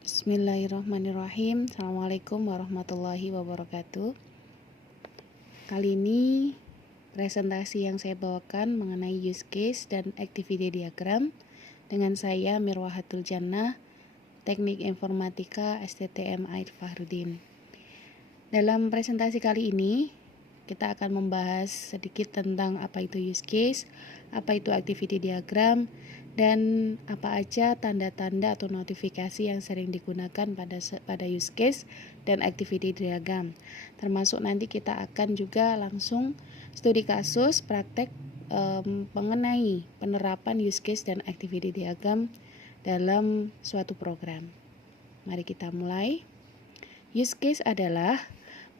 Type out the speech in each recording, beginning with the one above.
Bismillahirrahmanirrahim. Assalamualaikum warahmatullahi wabarakatuh. Kali ini presentasi yang saya bawakan mengenai use case dan activity diagram dengan saya Mirwahatul Jannah, Teknik Informatika STTM Aid Fahrudin. Dalam presentasi kali ini kita akan membahas sedikit tentang apa itu use case, apa itu activity diagram, dan apa aja tanda-tanda atau notifikasi yang sering digunakan pada use case dan activity diagram. Termasuk nanti kita akan juga langsung studi kasus praktek mengenai penerapan use case dan activity diagram dalam suatu program. Mari kita mulai. Use case adalah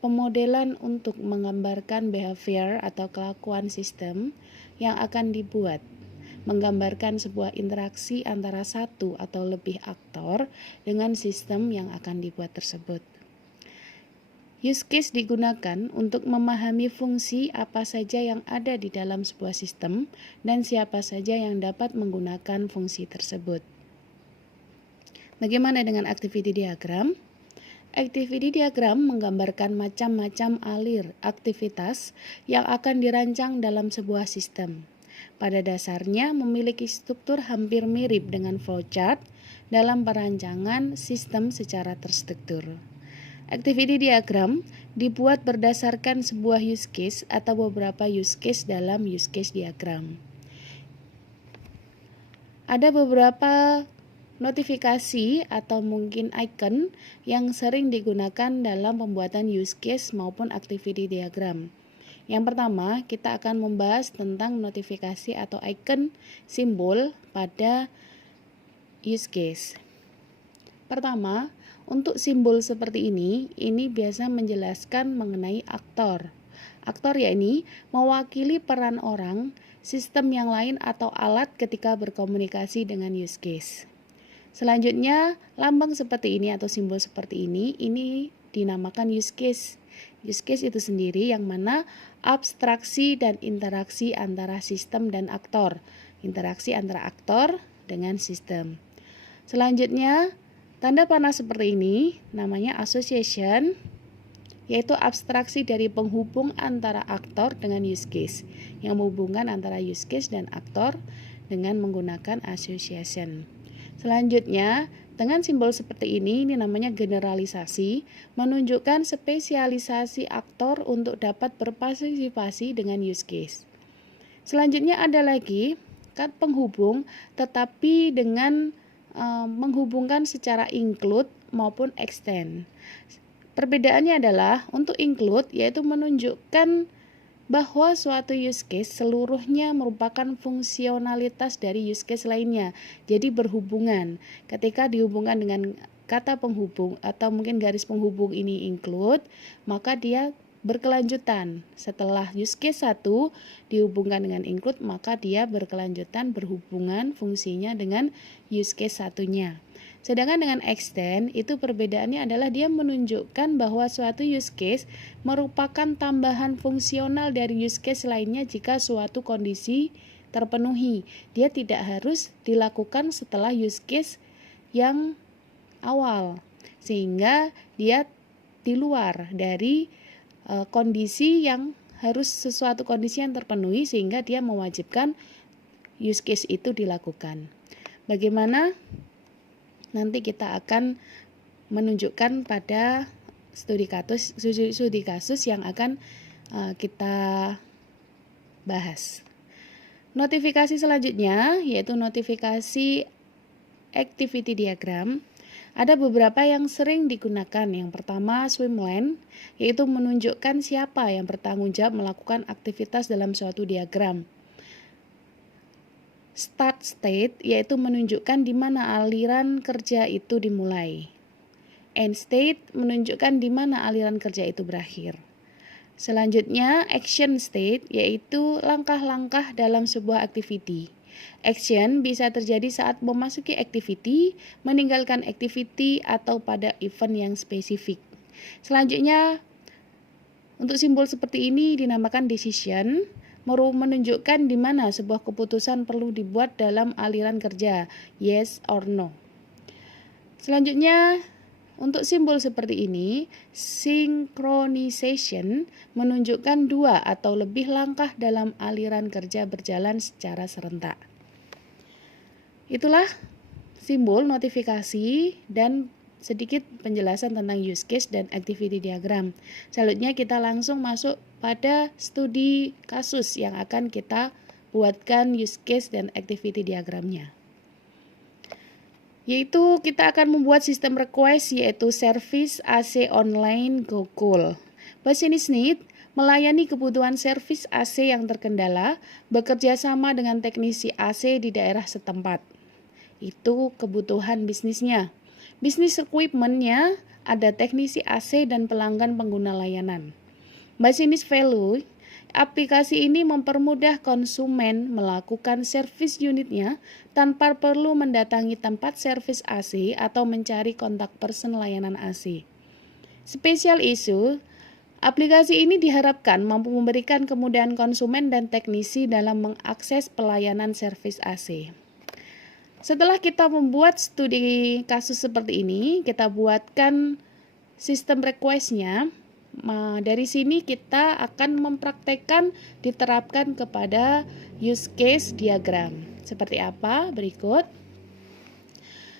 pemodelan untuk menggambarkan behavior atau kelakuan sistem yang akan dibuat, menggambarkan sebuah interaksi antara satu atau lebih aktor dengan sistem yang akan dibuat tersebut. Use case digunakan untuk memahami fungsi apa saja yang ada di dalam sebuah sistem dan siapa saja yang dapat menggunakan fungsi tersebut. Bagaimana dengan activity diagram? Activity diagram menggambarkan macam-macam alir aktivitas yang akan dirancang dalam sebuah sistem. Pada dasarnya memiliki struktur hampir mirip dengan flowchart dalam perancangan sistem secara terstruktur. Activity diagram dibuat berdasarkan sebuah use case atau beberapa use case dalam use case diagram. Ada beberapa notifikasi atau mungkin icon yang sering digunakan dalam pembuatan use case maupun activity diagram. Yang pertama, kita akan membahas tentang notifikasi atau icon simbol pada use case. Pertama, untuk simbol seperti ini biasa menjelaskan mengenai aktor. Aktor yakni mewakili peran orang, sistem yang lain atau alat ketika berkomunikasi dengan use case. Selanjutnya, lambang seperti ini atau simbol seperti ini dinamakan use case. Use case itu sendiri yang mana abstraksi dan interaksi antara sistem dan aktor. Interaksi antara aktor dengan sistem. Selanjutnya, tanda panah seperti ini namanya association, yaitu abstraksi dari penghubung antara aktor dengan use case, yang menghubungkan antara use case dan aktor dengan menggunakan association. Selanjutnya, dengan simbol seperti ini namanya generalisasi, menunjukkan spesialisasi aktor untuk dapat berpartisipasi dengan use case. Selanjutnya ada lagi kat penghubung, tetapi dengan menghubungkan secara include maupun extend. Perbedaannya adalah untuk include yaitu menunjukkan bahwa suatu use case seluruhnya merupakan fungsionalitas dari use case lainnya. Jadi berhubungan. Ketika dihubungkan dengan kata penghubung atau mungkin garis penghubung ini include, maka dia berkelanjutan. Setelah use case 1 dihubungkan dengan include, maka dia berkelanjutan berhubungan fungsinya dengan use case satunya. Sedangkan dengan extend itu perbedaannya adalah dia menunjukkan bahwa suatu use case merupakan tambahan fungsional dari use case lainnya jika suatu kondisi terpenuhi. Dia tidak harus dilakukan setelah use case yang awal, sehingga dia di luar dari kondisi yang harus sesuatu kondisi yang terpenuhi sehingga dia mewajibkan use case itu dilakukan. Bagaimana? Nanti kita akan menunjukkan pada studi kasus yang akan kita bahas. Notifikasi selanjutnya yaitu notifikasi activity diagram. Ada beberapa yang sering digunakan. Yang pertama swim lane, yaitu menunjukkan siapa yang bertanggung jawab melakukan aktivitas dalam suatu diagram. Start state yaitu menunjukkan di mana aliran kerja itu dimulai. End state menunjukkan di mana aliran kerja itu berakhir. Selanjutnya action state yaitu langkah-langkah dalam sebuah activity. Action bisa terjadi saat memasuki activity, meninggalkan activity atau pada event yang spesifik. Selanjutnya untuk simbol seperti ini dinamakan decision. Menunjukkan di mana sebuah keputusan perlu dibuat dalam aliran kerja, yes or no. Selanjutnya, untuk simbol seperti ini, synchronization menunjukkan dua atau lebih langkah dalam aliran kerja berjalan secara serentak. Itulah simbol notifikasi dan sedikit penjelasan tentang use case dan activity diagram. Selanjutnya kita langsung masuk pada studi kasus yang akan kita buatkan use case dan activity diagramnya. Yaitu kita akan membuat sistem request yaitu service AC online Google. Business need melayani kebutuhan servis AC yang terkendala, bekerja sama dengan teknisi AC di daerah setempat. Itu kebutuhan bisnisnya. Bisnis equipment-nya ada teknisi AC dan pelanggan pengguna layanan. Business value, aplikasi ini mempermudah konsumen melakukan servis unitnya tanpa perlu mendatangi tempat servis AC atau mencari kontak person layanan AC. Special issue, aplikasi ini diharapkan mampu memberikan kemudahan konsumen dan teknisi dalam mengakses pelayanan servis AC. Setelah kita membuat studi kasus seperti ini, kita buatkan sistem request-nya. Dari sini kita akan mempraktekkan diterapkan kepada use case diagram. Seperti apa? Berikut.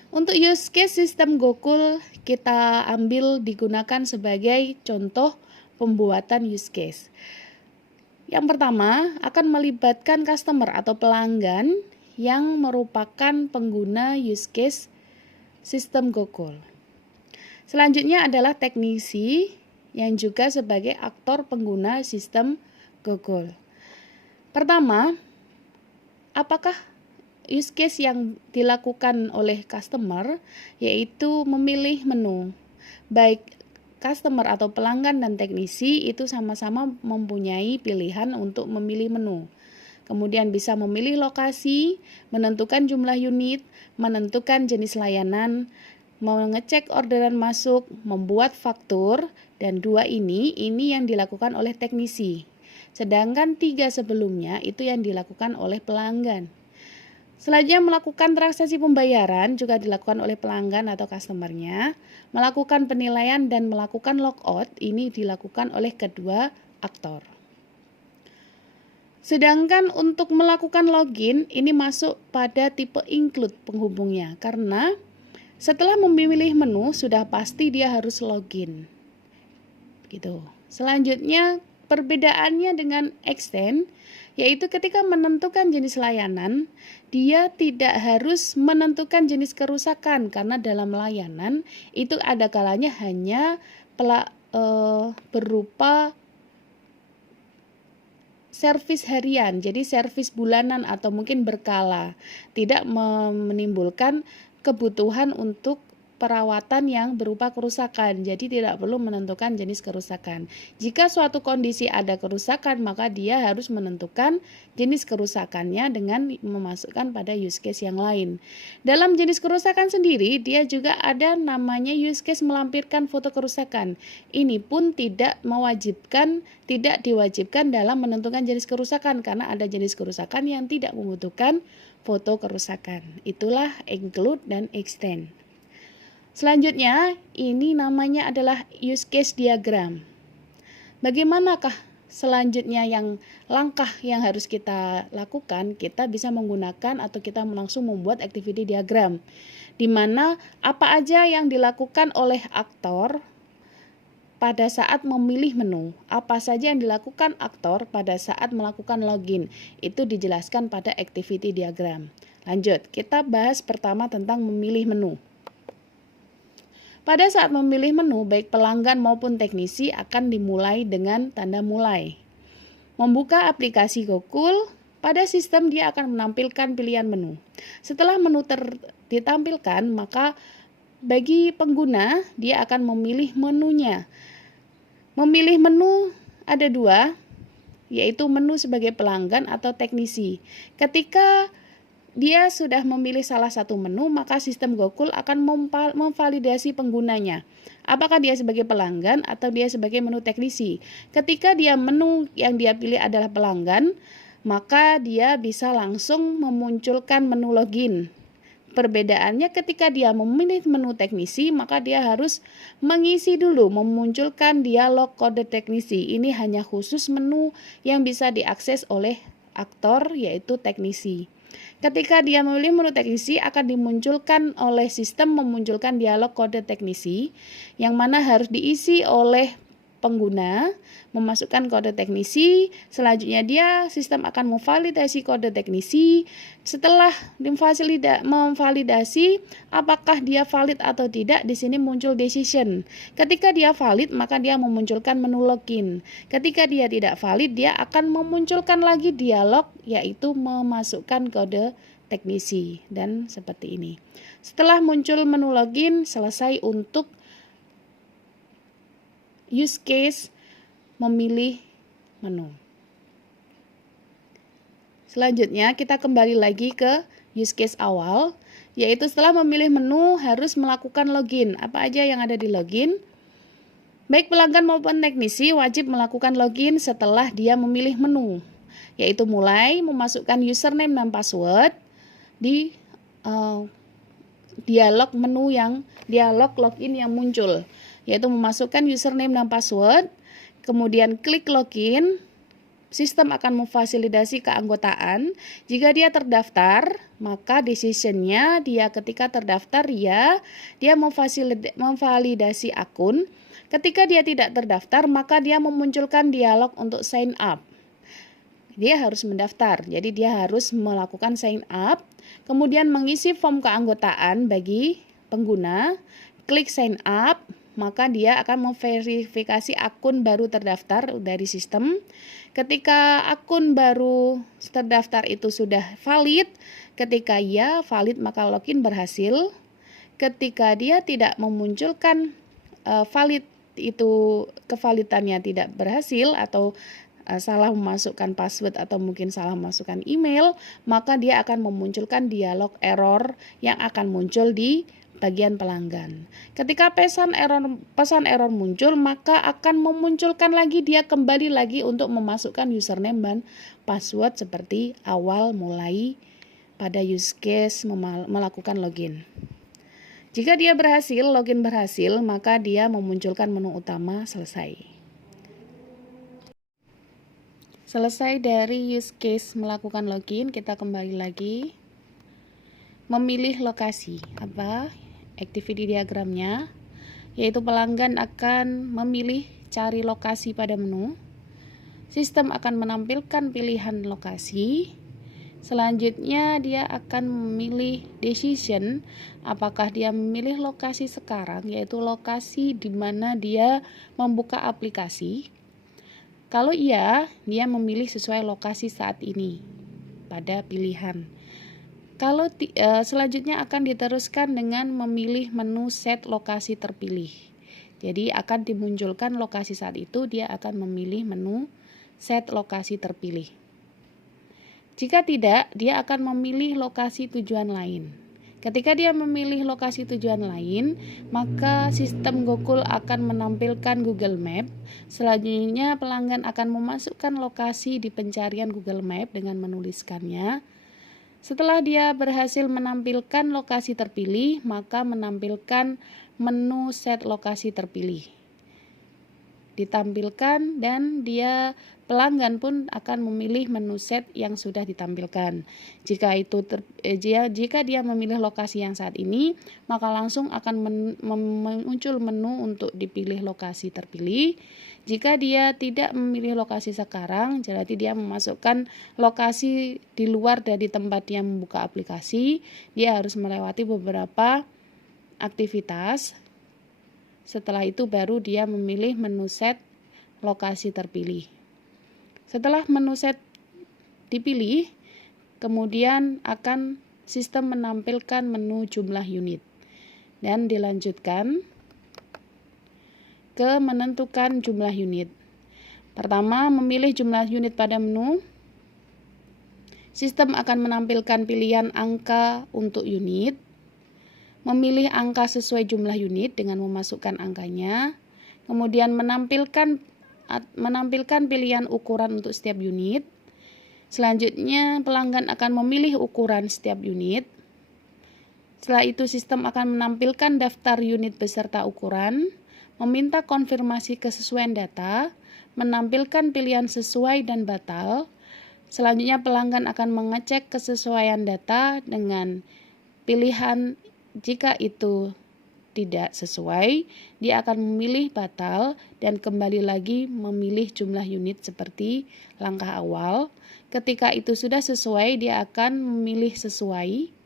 Untuk use case sistem Google kita ambil digunakan sebagai contoh pembuatan use case. Yang pertama akan melibatkan customer atau pelanggan yang merupakan pengguna use case sistem Google. Selanjutnya adalah teknisi yang juga sebagai aktor pengguna sistem Google. Pertama, apakah use case yang dilakukan oleh customer yaitu memilih menu. Baik customer atau pelanggan dan teknisi itu sama-sama mempunyai pilihan untuk memilih menu. Kemudian bisa memilih lokasi, menentukan jumlah unit, menentukan jenis layanan, mengecek orderan masuk, membuat faktur, dan dua ini yang dilakukan oleh teknisi. Sedangkan 3 sebelumnya itu yang dilakukan oleh pelanggan. Selanjutnya melakukan transaksi pembayaran juga dilakukan oleh pelanggan atau customernya. Melakukan penilaian dan melakukan logout ini dilakukan oleh kedua aktor. Sedangkan untuk melakukan login ini masuk pada tipe include penghubungnya karena setelah memilih menu sudah pasti dia harus login. Gitu. Selanjutnya perbedaannya dengan extend yaitu ketika menentukan jenis layanan dia tidak harus menentukan jenis kerusakan karena dalam layanan itu ada kalanya hanya berupa servis harian, jadi servis bulanan atau mungkin berkala, tidak menimbulkan kebutuhan untuk perawatan yang berupa kerusakan, jadi tidak perlu menentukan jenis kerusakan. Jika suatu kondisi ada kerusakan, maka dia harus menentukan jenis kerusakannya dengan memasukkan pada use case yang lain. Dalam jenis kerusakan sendiri, dia juga ada namanya use case melampirkan foto kerusakan. Ini pun tidak diwajibkan dalam menentukan jenis kerusakan, karena ada jenis kerusakan yang tidak membutuhkan foto kerusakan. Itulah include dan extend. Selanjutnya, ini namanya adalah use case diagram. Bagaimanakah selanjutnya langkah yang harus kita lakukan? Kita bisa menggunakan atau kita langsung membuat activity diagram, di mana apa aja yang dilakukan oleh aktor pada saat memilih menu, apa saja yang dilakukan aktor pada saat melakukan login, itu dijelaskan pada activity diagram. Lanjut, kita bahas pertama tentang memilih menu. Pada saat memilih menu, baik pelanggan maupun teknisi akan dimulai dengan tanda mulai. Membuka aplikasi Google, pada sistem dia akan menampilkan pilihan menu. Setelah menu ditampilkan, maka bagi pengguna, dia akan memilih menunya. Memilih menu ada 2, yaitu menu sebagai pelanggan atau teknisi. Ketika dia sudah memilih salah satu menu, maka sistem Google akan memvalidasi penggunanya. Apakah dia sebagai pelanggan atau dia sebagai menu teknisi. Ketika dia menu yang dia pilih adalah pelanggan, maka dia bisa langsung memunculkan menu login. Perbedaannya ketika dia memilih menu teknisi, maka dia harus mengisi dulu, memunculkan dialog kode teknisi. Ini hanya khusus menu yang bisa diakses oleh aktor, yaitu teknisi. Ketika dia memilih menu teknisi, akan dimunculkan oleh sistem memunculkan dialog kode teknisi, yang mana harus diisi oleh pengguna, memasukkan kode teknisi. Selanjutnya sistem akan memvalidasi kode teknisi. Setelah memvalidasi apakah dia valid atau tidak, di sini muncul decision. Ketika dia valid, maka dia memunculkan menu login. Ketika dia tidak valid, dia akan memunculkan lagi dialog, yaitu memasukkan kode teknisi, dan seperti ini. Setelah muncul menu login, selesai untuk use case memilih menu. Selanjutnya kita kembali lagi ke use case awal, yaitu setelah memilih menu harus melakukan login. Apa aja yang ada di login? Baik pelanggan maupun teknisi wajib melakukan login setelah dia memilih menu, yaitu mulai memasukkan username dan password di dialog login yang muncul, yaitu memasukkan username dan password, kemudian klik login. Sistem akan memfasilitasi keanggotaan. Jika dia terdaftar, maka decision-nya dia ketika terdaftar dia memvalidasi akun. Ketika dia tidak terdaftar, maka dia memunculkan dialog untuk sign up. Dia harus mendaftar, jadi dia harus melakukan sign up, kemudian mengisi form keanggotaan bagi pengguna, klik sign up, maka dia akan memverifikasi akun baru terdaftar dari sistem. Ketika akun baru terdaftar itu sudah valid, ketika ya valid maka login berhasil. Ketika dia tidak memunculkan valid, itu kevalidannya tidak berhasil atau salah memasukkan password atau mungkin salah memasukkan email, maka dia akan memunculkan dialog error yang akan muncul di bagian pelanggan. Ketika pesan error muncul, maka akan memunculkan lagi, dia kembali lagi untuk memasukkan username dan password seperti awal mulai pada use case melakukan login. Jika dia login berhasil, maka dia memunculkan menu utama selesai. Selesai dari use case melakukan login, kita kembali lagi memilih lokasi. Apa activity diagramnya? Yaitu pelanggan akan memilih cari lokasi pada menu. Sistem akan menampilkan pilihan lokasi. Selanjutnya dia akan memilih decision, apakah dia memilih lokasi sekarang, yaitu lokasi di mana dia membuka aplikasi. Kalau iya, dia memilih sesuai lokasi saat ini pada pilihan. Kalau selanjutnya akan diteruskan dengan memilih menu set lokasi terpilih. Jadi akan dimunculkan lokasi saat itu, dia akan memilih menu set lokasi terpilih. Jika tidak, dia akan memilih lokasi tujuan lain. Ketika dia memilih lokasi tujuan lain, maka sistem Google akan menampilkan Google Map. Selanjutnya pelanggan akan memasukkan lokasi di pencarian Google Map dengan menuliskannya. Setelah dia berhasil menampilkan lokasi terpilih, maka menampilkan menu set lokasi terpilih. Ditampilkan dan pelanggan pun akan memilih menu set yang sudah ditampilkan. Jika dia memilih lokasi yang saat ini, maka langsung akan muncul menu untuk dipilih lokasi terpilih. Jika dia tidak memilih lokasi sekarang, berarti dia memasukkan lokasi di luar dari tempat dia membuka aplikasi. Dia harus melewati beberapa aktivitas. Setelah itu baru dia memilih menu set lokasi terpilih. Setelah menu set dipilih, kemudian akan sistem menampilkan menu jumlah unit. Dan dilanjutkan ke menentukan jumlah unit. Pertama, memilih jumlah unit pada menu. Sistem akan menampilkan pilihan angka untuk unit. Memilih angka sesuai jumlah unit dengan memasukkan angkanya. Kemudian menampilkan pilihan ukuran untuk setiap unit. Selanjutnya pelanggan akan memilih ukuran setiap unit. Setelah itu sistem akan menampilkan daftar unit beserta ukuran, meminta konfirmasi kesesuaian data, menampilkan pilihan sesuai dan batal. Selanjutnya pelanggan akan mengecek kesesuaian data dengan pilihan. Jika itu tidak sesuai, dia akan memilih batal dan kembali lagi memilih jumlah unit seperti langkah awal. Ketika itu sudah sesuai, dia akan memilih sesuai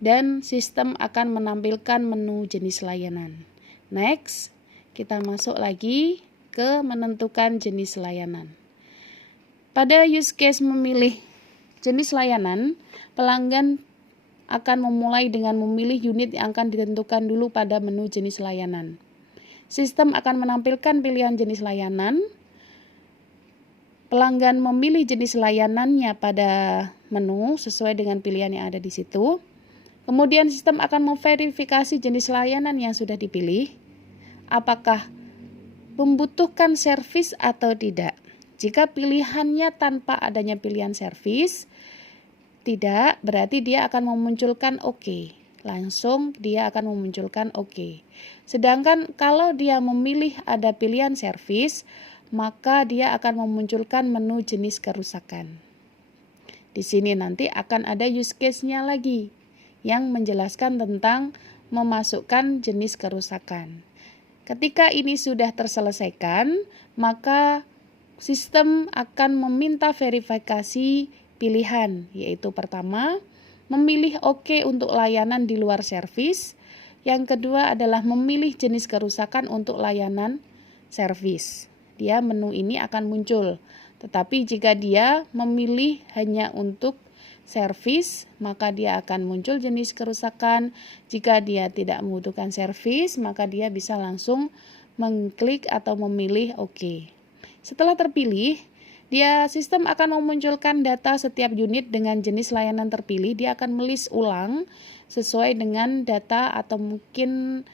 dan sistem akan menampilkan menu jenis layanan. Next, kita masuk lagi ke menentukan jenis layanan. Pada use case memilih jenis layanan, pelanggan akan memulai dengan memilih unit yang akan ditentukan dulu pada menu jenis layanan. Sistem akan menampilkan pilihan jenis layanan. Pelanggan memilih jenis layanannya pada menu sesuai dengan pilihan yang ada di situ. Kemudian sistem akan memverifikasi jenis layanan yang sudah dipilih, apakah membutuhkan servis atau tidak. Jika pilihannya tanpa adanya pilihan servis, tidak, berarti dia akan memunculkan OK. Langsung dia akan memunculkan OK. Sedangkan kalau dia memilih ada pilihan servis, maka dia akan memunculkan menu jenis kerusakan. Di sini nanti akan ada use case-nya lagi yang menjelaskan tentang memasukkan jenis kerusakan. Ketika ini sudah terselesaikan, maka sistem akan meminta verifikasi pilihan, yaitu pertama, memilih OK untuk layanan di luar servis. Yang kedua adalah memilih jenis kerusakan untuk layanan servis. Menu ini akan muncul. Tetapi jika dia memilih hanya untuk servis, maka dia akan muncul jenis kerusakan. Jika dia tidak membutuhkan servis, maka dia bisa langsung mengklik atau memilih OK. Setelah terpilih, sistem akan memunculkan data setiap unit dengan jenis layanan terpilih. Dia akan melist ulang sesuai dengan data atau mungkin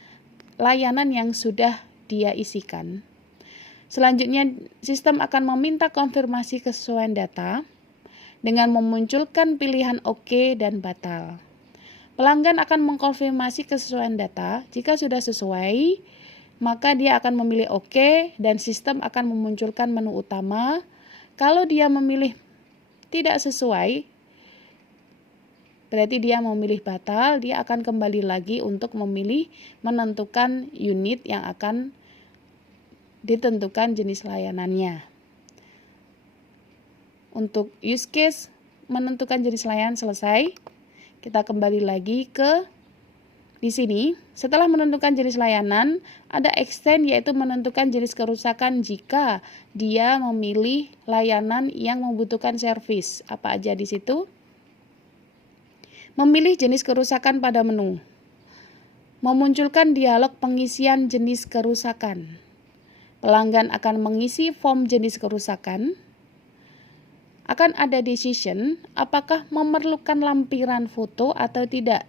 layanan yang sudah dia isikan. Selanjutnya, sistem akan meminta konfirmasi kesesuaian data dengan memunculkan pilihan OK dan batal. Pelanggan akan mengkonfirmasi kesesuaian data. Jika sudah sesuai, maka dia akan memilih OK dan sistem akan memunculkan menu utama. Kalau dia memilih tidak sesuai, berarti dia memilih batal, dia akan kembali lagi untuk menentukan unit yang akan ditentukan jenis layanannya. Untuk use case menentukan jenis layanan selesai. Kita kembali lagi ke di sini. Setelah menentukan jenis layanan, ada extend yaitu menentukan jenis kerusakan jika dia memilih layanan yang membutuhkan servis. Apa aja di situ? Memilih jenis kerusakan pada menu. Memunculkan dialog pengisian jenis kerusakan. Pelanggan akan mengisi form jenis kerusakan. Akan ada decision apakah memerlukan lampiran foto atau tidak.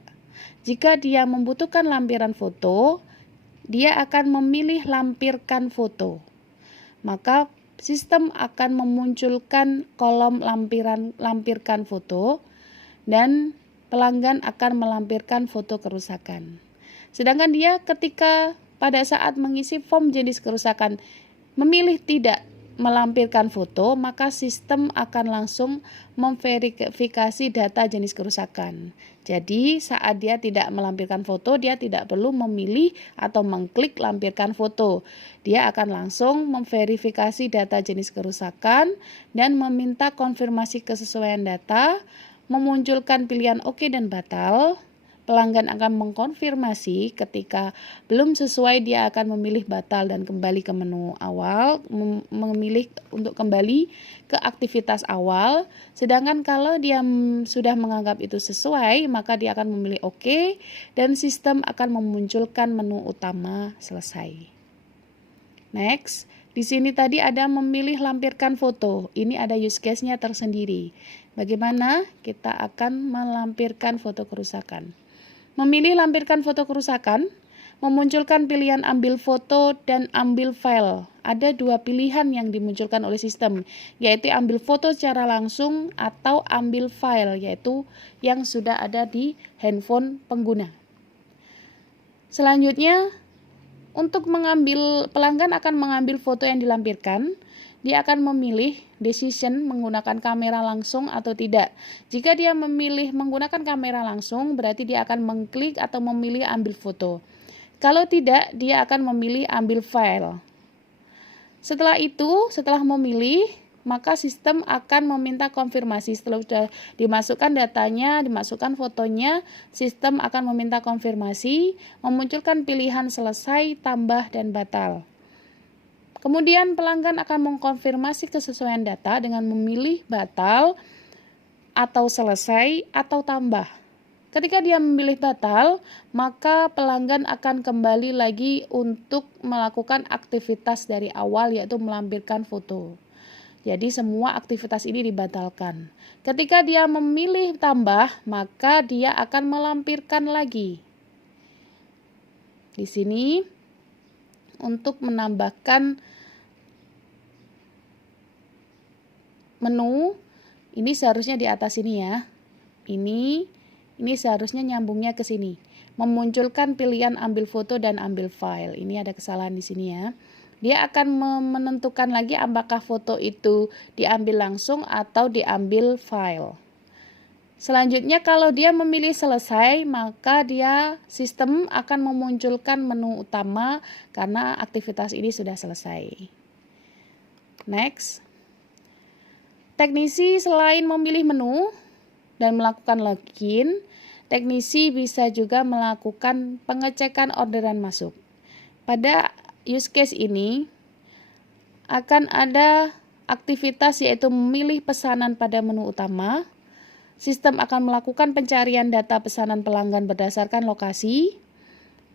Jika dia membutuhkan lampiran foto, dia akan memilih lampirkan foto. Maka sistem akan memunculkan kolom lampirkan foto dan pelanggan akan melampirkan foto kerusakan. Sedangkan dia ketika pada saat mengisi form jenis kerusakan memilih tidak melampirkan foto, maka sistem akan langsung memverifikasi data jenis kerusakan. Jadi saat dia tidak melampirkan foto, dia tidak perlu memilih atau mengklik lampirkan foto. Dia akan langsung memverifikasi data jenis kerusakan dan meminta konfirmasi kesesuaian data, memunculkan pilihan OK dan batal. Pelanggan akan mengkonfirmasi. Ketika belum sesuai, dia akan memilih batal dan kembali ke menu awal, memilih untuk kembali ke aktivitas awal. Sedangkan kalau dia sudah menganggap itu sesuai, maka dia akan memilih OK dan sistem akan memunculkan menu utama selesai. Next, di sini tadi ada memilih lampirkan foto. Ini ada use case-nya tersendiri. Bagaimana kita akan melampirkan foto kerusakan? Memilih lampirkan foto kerusakan, memunculkan pilihan ambil foto dan ambil file. ada dua pilihan yang dimunculkan oleh sistem, yaitu ambil foto secara langsung atau ambil file, yaitu yang sudah ada di handphone pengguna. Selanjutnya, untuk pelanggan akan mengambil foto yang dilampirkan. Dia akan memilih decision menggunakan kamera langsung atau tidak. Jika dia memilih menggunakan kamera langsung, berarti dia akan mengklik atau memilih ambil foto. Kalau tidak, dia akan memilih ambil file. Setelah itu, setelah memilih, maka sistem akan meminta konfirmasi. Setelah sudah dimasukkan datanya, dimasukkan fotonya, sistem akan meminta konfirmasi, memunculkan pilihan selesai, tambah, dan batal. Kemudian pelanggan akan mengkonfirmasi kesesuaian data dengan memilih batal atau selesai atau tambah. Ketika dia memilih batal, maka pelanggan akan kembali lagi untuk melakukan aktivitas dari awal, yaitu melampirkan foto. Jadi semua aktivitas ini dibatalkan. Ketika dia memilih tambah, maka dia akan melampirkan lagi. Di sini untuk menambahkan menu, ini seharusnya di atas ini ya. Ini seharusnya nyambungnya ke sini. Memunculkan pilihan ambil foto dan ambil file. Ini ada kesalahan di sini ya. Dia akan menentukan lagi apakah foto itu diambil langsung atau diambil file. Selanjutnya kalau dia memilih selesai, maka sistem akan memunculkan menu utama karena aktivitas ini sudah selesai. Next. Teknisi selain memilih menu dan melakukan login, teknisi bisa juga melakukan pengecekan orderan masuk. Pada use case ini akan ada aktivitas yaitu memilih pesanan pada menu utama. Sistem akan melakukan pencarian data pesanan pelanggan berdasarkan lokasi.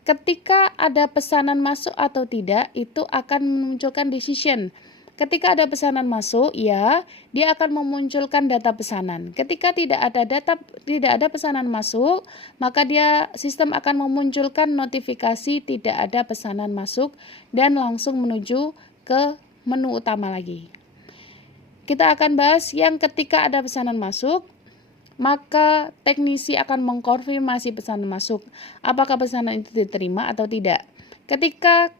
Ketika ada pesanan masuk atau tidak, itu akan memunculkan decision. Ketika ada pesanan masuk, ya, dia akan memunculkan data pesanan. Ketika tidak ada pesanan masuk, maka sistem akan memunculkan notifikasi tidak ada pesanan masuk dan langsung menuju ke menu utama lagi. Kita akan bahas yang ketika ada pesanan masuk, maka teknisi akan mengkonfirmasi pesanan masuk. Apakah pesanan itu diterima atau tidak? Ketika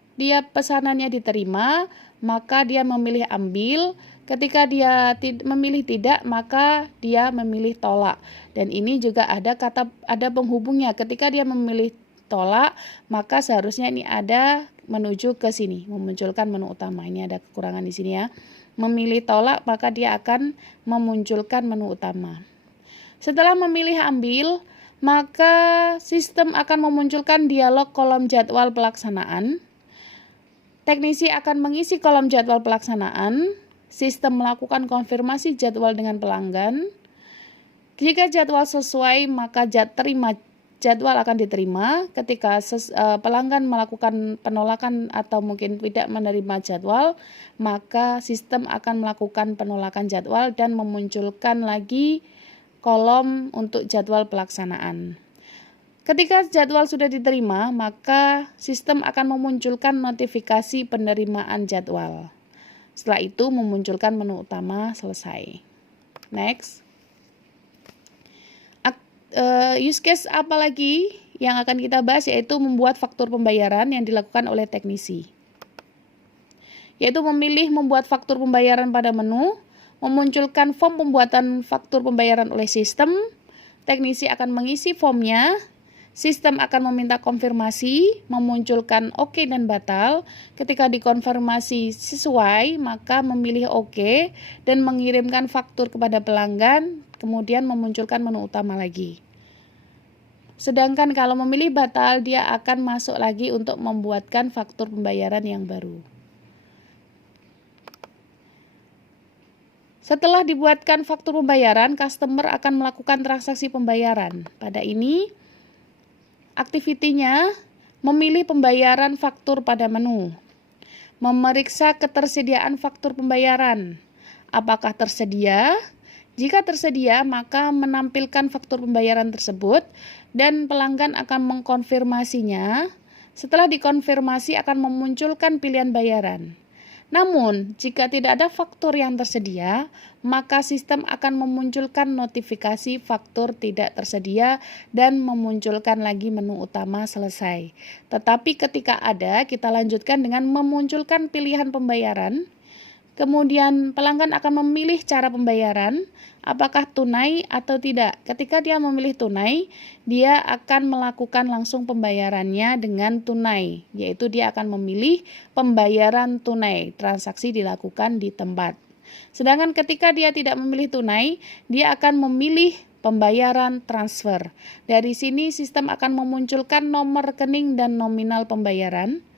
pesanannya diterima, maka dia memilih ambil. Ketika dia memilih tidak, maka dia memilih tolak. Dan ini juga ada penghubungnya. Ketika dia memilih tolak, maka seharusnya ini ada menuju ke sini, memunculkan menu utama. Ini ada kekurangan di sini ya. Memilih tolak, maka dia akan memunculkan menu utama. Setelah memilih ambil, maka sistem akan memunculkan dialog kolom jadwal pelaksanaan. Teknisi akan mengisi kolom jadwal pelaksanaan. Sistem melakukan konfirmasi jadwal dengan pelanggan. Jika jadwal sesuai, maka jadwal akan diterima. Ketika pelanggan melakukan penolakan atau mungkin tidak menerima jadwal, maka sistem akan melakukan penolakan jadwal dan memunculkan lagi kolom untuk jadwal pelaksanaan. Ketika jadwal sudah diterima, maka sistem akan memunculkan notifikasi penerimaan jadwal. Setelah itu memunculkan menu utama selesai. Next. Use case apa lagi yang akan kita bahas, yaitu membuat faktur pembayaran yang dilakukan oleh teknisi. Yaitu membuat faktur pembayaran pada menu, memunculkan form pembuatan faktur pembayaran oleh sistem. Teknisi akan mengisi formnya. Sistem akan meminta konfirmasi, memunculkan oke dan batal. Ketika dikonfirmasi sesuai, maka memilih oke dan mengirimkan faktur kepada pelanggan, kemudian memunculkan menu utama lagi. Sedangkan kalau memilih batal, dia akan masuk lagi untuk membuatkan faktur pembayaran yang baru. Setelah dibuatkan faktur pembayaran, customer akan melakukan transaksi pembayaran. Pada ini, aktivitinya memilih pembayaran faktur pada menu, memeriksa ketersediaan faktur pembayaran. Apakah tersedia? Jika tersedia, maka menampilkan faktur pembayaran tersebut dan pelanggan akan mengkonfirmasinya. Setelah dikonfirmasi akan memunculkan pilihan bayaran. Namun, jika tidak ada faktur yang tersedia, maka sistem akan memunculkan notifikasi faktur tidak tersedia dan memunculkan lagi menu utama selesai. Tetapi ketika ada, kita lanjutkan dengan memunculkan pilihan pembayaran. Kemudian pelanggan akan memilih cara pembayaran, apakah tunai atau tidak. Ketika dia memilih tunai, dia akan melakukan langsung pembayarannya dengan tunai, yaitu dia akan memilih pembayaran tunai, transaksi dilakukan di tempat. Sedangkan ketika dia tidak memilih tunai, dia akan memilih pembayaran transfer. Dari sini sistem akan memunculkan nomor rekening dan nominal pembayaran.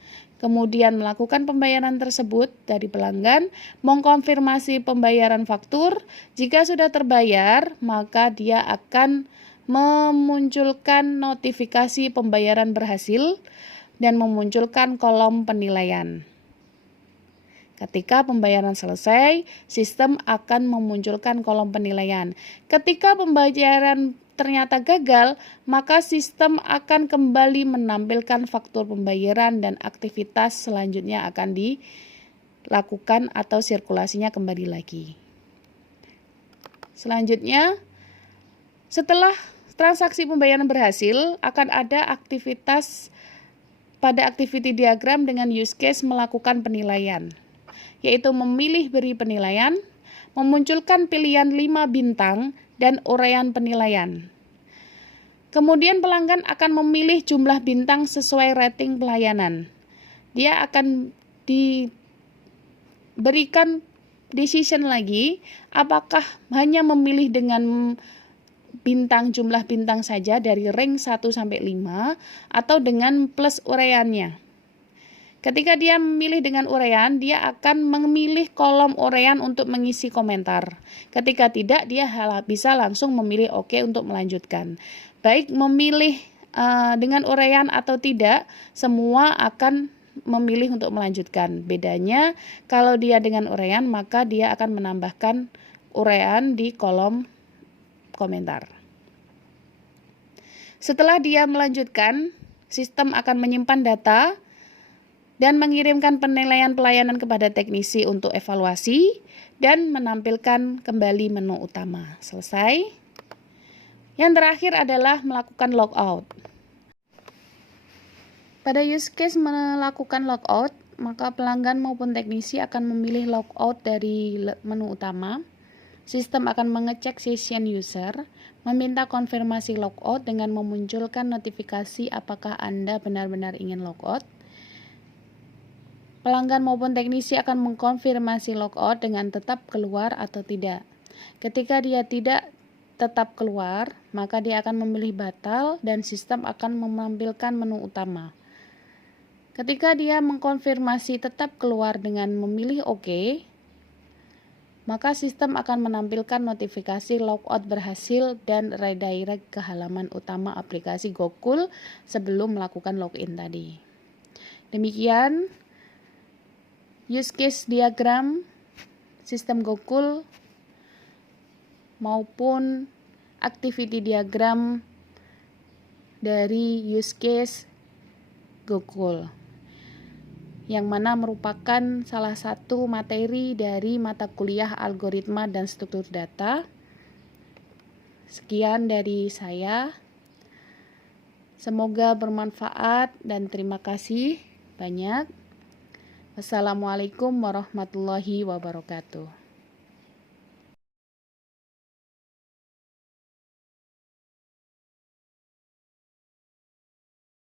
Kemudian melakukan pembayaran tersebut dari pelanggan, mengkonfirmasi pembayaran faktur. Jika sudah terbayar, maka dia akan memunculkan notifikasi pembayaran berhasil dan memunculkan kolom penilaian. Ketika pembayaran selesai, sistem akan memunculkan kolom penilaian. Ketika pembayaran ternyata gagal, maka sistem akan kembali menampilkan faktur pembayaran dan aktivitas selanjutnya akan dilakukan atau sirkulasinya kembali lagi. Selanjutnya, setelah transaksi pembayaran berhasil, akan ada aktivitas pada activity diagram dengan use case melakukan penilaian, yaitu memilih beri penilaian, memunculkan pilihan 5 bintang, dan uraian penilaian. Kemudian pelanggan akan memilih jumlah bintang sesuai rating pelayanan. Dia akan diberikan decision lagi, apakah hanya memilih dengan jumlah bintang saja dari rank 1 sampai 5 atau dengan plus uraiannya. Ketika dia memilih dengan uraian, dia akan memilih kolom uraian untuk mengisi komentar. Ketika tidak, dia bisa langsung memilih OK untuk melanjutkan. Baik memilih dengan uraian atau tidak, semua akan memilih untuk melanjutkan. Bedanya, kalau dia dengan uraian, maka dia akan menambahkan uraian di kolom komentar. Setelah dia melanjutkan, sistem akan menyimpan data dan mengirimkan penilaian pelayanan kepada teknisi untuk evaluasi dan menampilkan kembali menu utama. Selesai. Yang terakhir adalah melakukan logout. Pada use case melakukan logout, maka pelanggan maupun teknisi akan memilih logout dari menu utama. Sistem akan mengecek session user, meminta konfirmasi logout dengan memunculkan notifikasi apakah Anda benar-benar ingin logout. Pelanggan maupun teknisi akan mengkonfirmasi logout dengan tetap keluar atau tidak. Ketika dia tidak tetap keluar, maka dia akan memilih batal dan sistem akan menampilkan menu utama. Ketika dia mengkonfirmasi tetap keluar dengan memilih OK, maka sistem akan menampilkan notifikasi logout berhasil dan redirect ke halaman utama aplikasi Gokul sebelum melakukan login tadi. Demikian use case diagram sistem Gokul maupun activity diagram dari use case Gokul, yang mana merupakan salah satu materi dari mata kuliah algoritma dan struktur data. Sekian dari saya. Semoga bermanfaat dan terima kasih banyak. Wassalamualaikum warahmatullahi wabarakatuh.